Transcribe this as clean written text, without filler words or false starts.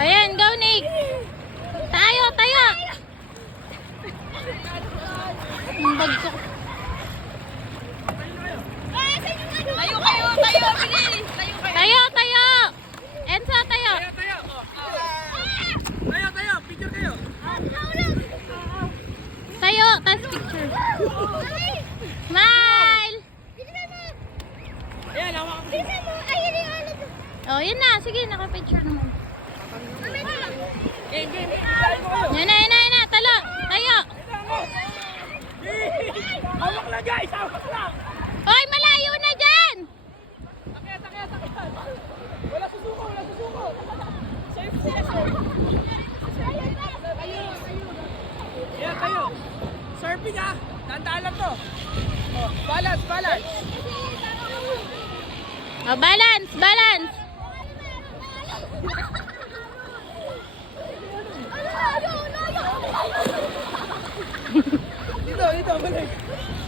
Ayan, go Nick. Tayo, tayo. Ang bagsak. Tayo kayo, tayo, bilis. Tayo kayo. Tayo, tayo. Enzo, tayo. Tayo, picture kayo. Tayo, tas picture. Smile. Ayan, hawa ka. Oh, yun na. Sige, naka-picture naman. Game. Yan na. Talo. Tayo. Hawak lang guys, hawak lang. Hoy, malayo na dyan. Sakit. Wala susuko. Safe sila, safe. Ayan, kayo. Surfing ah. Tandaan lang to. Oh, balance. Oh, balance. Dito, balik.